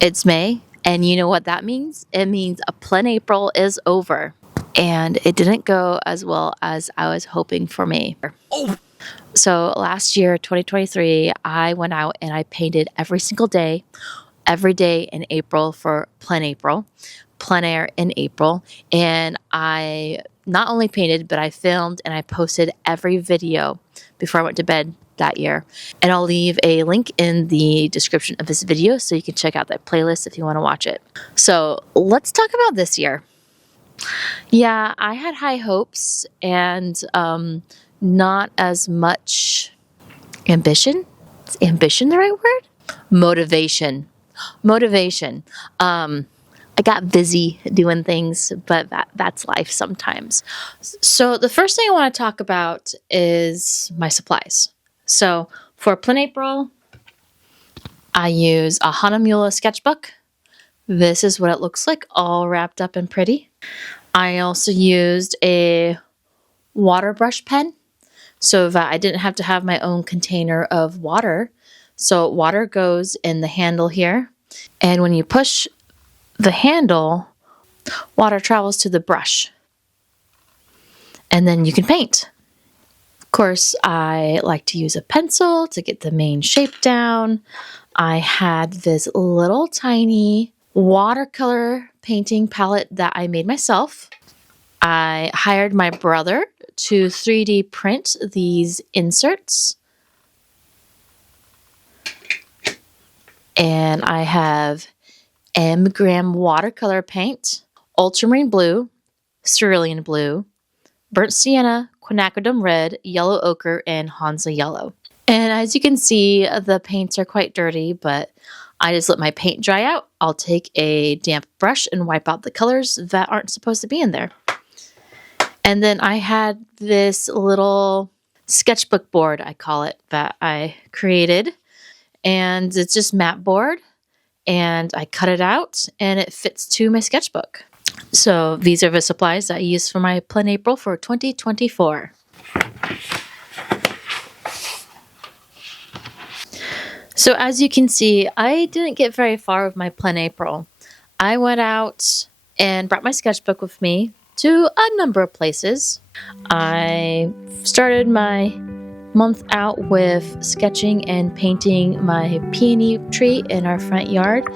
It's May, and you know what that means? It means a Plein April is over. And it didn't go as well as I was hoping for me. Oh. So last year, 2023, I went out and I painted every single day, every day in April for Plein April, Plein Air in April. And I not only painted, but I filmed and I posted every video before I went to bed that year. And I'll leave a link in the description of this video so you can check out that playlist if you want to watch it. So let's talk about this year. Yeah, I had high hopes and not as much ambition. Is ambition the right word? Motivation. I got busy doing things, but that's life sometimes. So the first thing I want to talk about is my supplies. So for Plein April, I use a Watercolor Sketchbook. This is what it looks like, all wrapped up and pretty. I also used a water brush pen so that I didn't have to have my own container of water. So water goes in the handle here, and when you push the handle, water travels to the brush, and then you can paint. Of course, I like to use a pencil to get the main shape down. I had this little tiny watercolor painting palette that I made myself. I hired my brother to 3D print these inserts. And I have M-gram watercolor paint, ultramarine blue, cerulean blue, burnt sienna, quinacridone red, yellow ochre, and Hansa yellow. And as you can see, the paints are quite dirty, but I just let my paint dry out. I'll take a damp brush and wipe out the colors that aren't supposed to be in there. And then I had this little sketchbook board, I call it, that I created. And it's just mat board. And I cut it out and it fits to my sketchbook. So these are the supplies that I used for my Plein April for 2024. So as you can see, I didn't get very far with my Plein April. I went out and brought my sketchbook with me to a number of places. I started my month out with sketching and painting my peony tree in our front yard.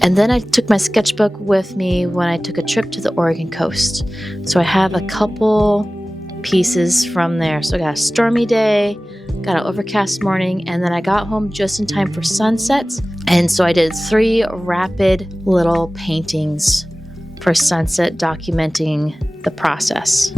And then I took my sketchbook with me when I took a trip to the Oregon coast. So I have a couple pieces from there. So I got a stormy day, got an overcast morning, and then I got home just in time for sunset. And so I did 3 rapid little paintings for sunset, documenting the process.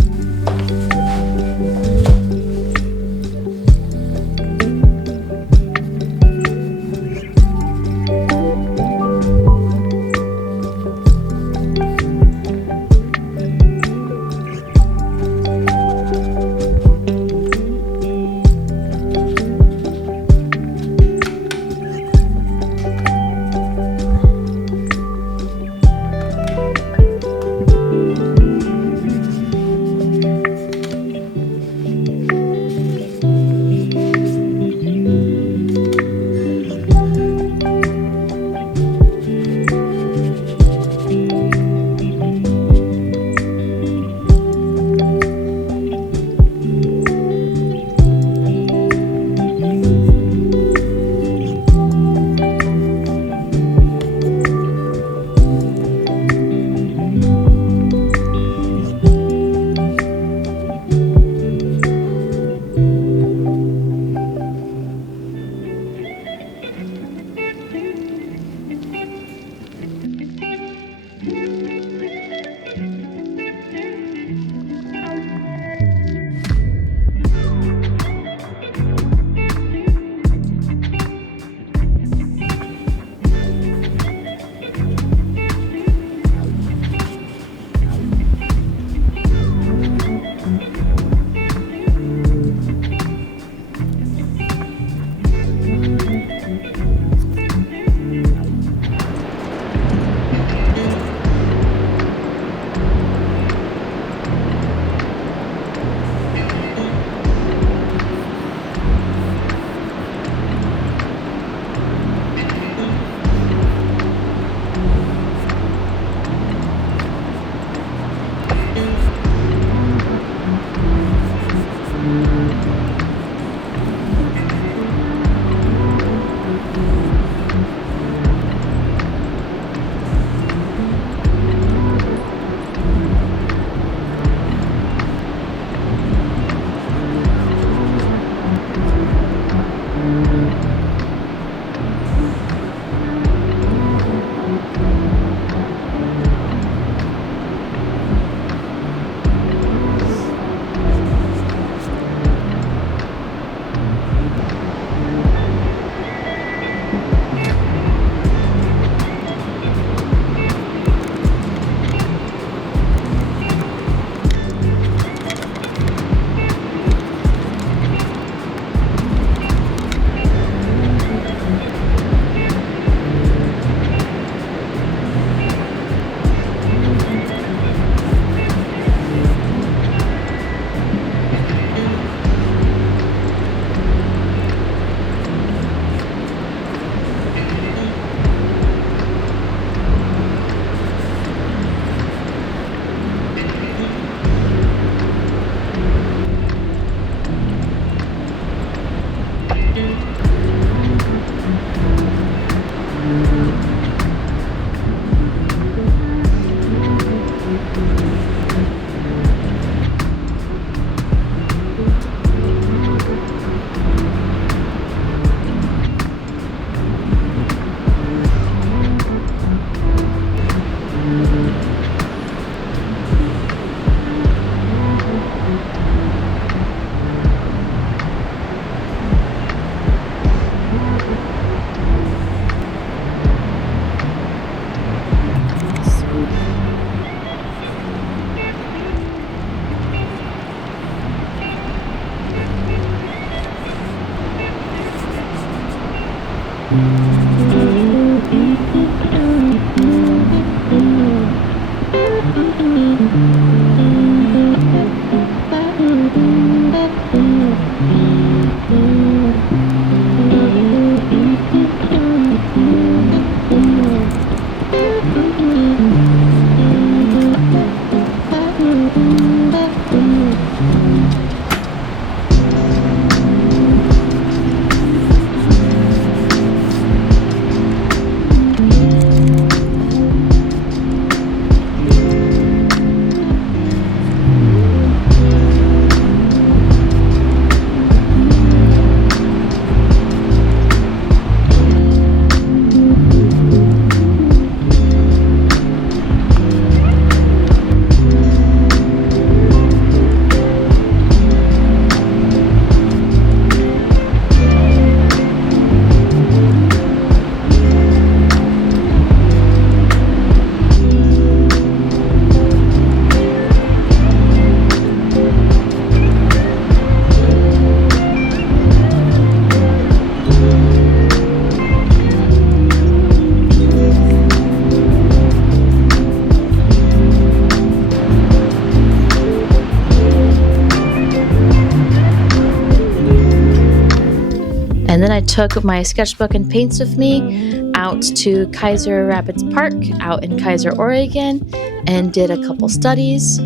And then I took my sketchbook and paints with me out to Kaiser Rapids Park out in Kaiser, Oregon, and did a couple studies.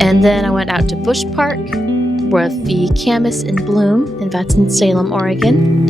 And then I went out to Bush Park with the Camas in Bloom, and that's in Salem, Oregon.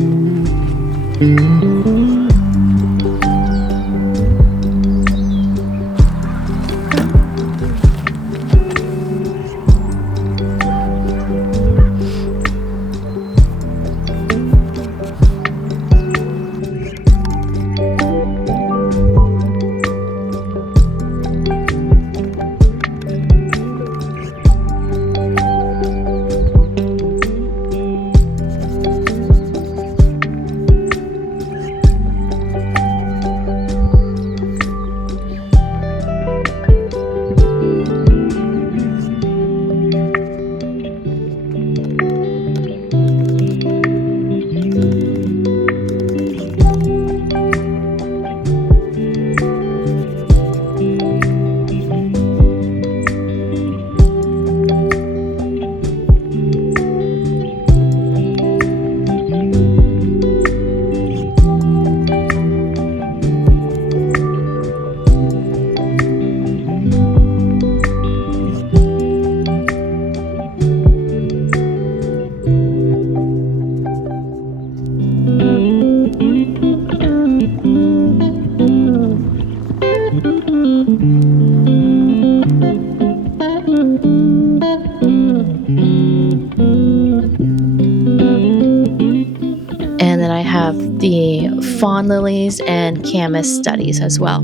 And then I have the Fawn Lilies and Camas Studies as well.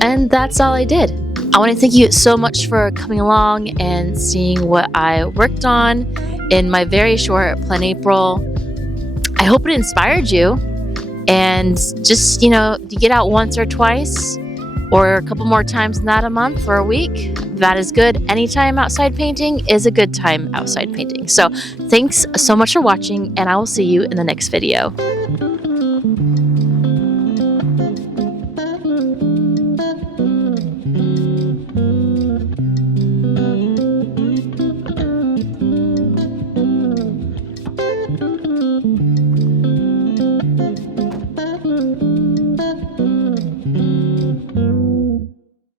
And that's all I did. I want to thank you so much for coming along and seeing what I worked on in my very short Plein April. I hope it inspired you, and just, you get out once or twice or a couple more times than that a month or a week. That is good. Anytime outside painting is a good time outside painting. So thanks so much for watching, and I will see you in the next video.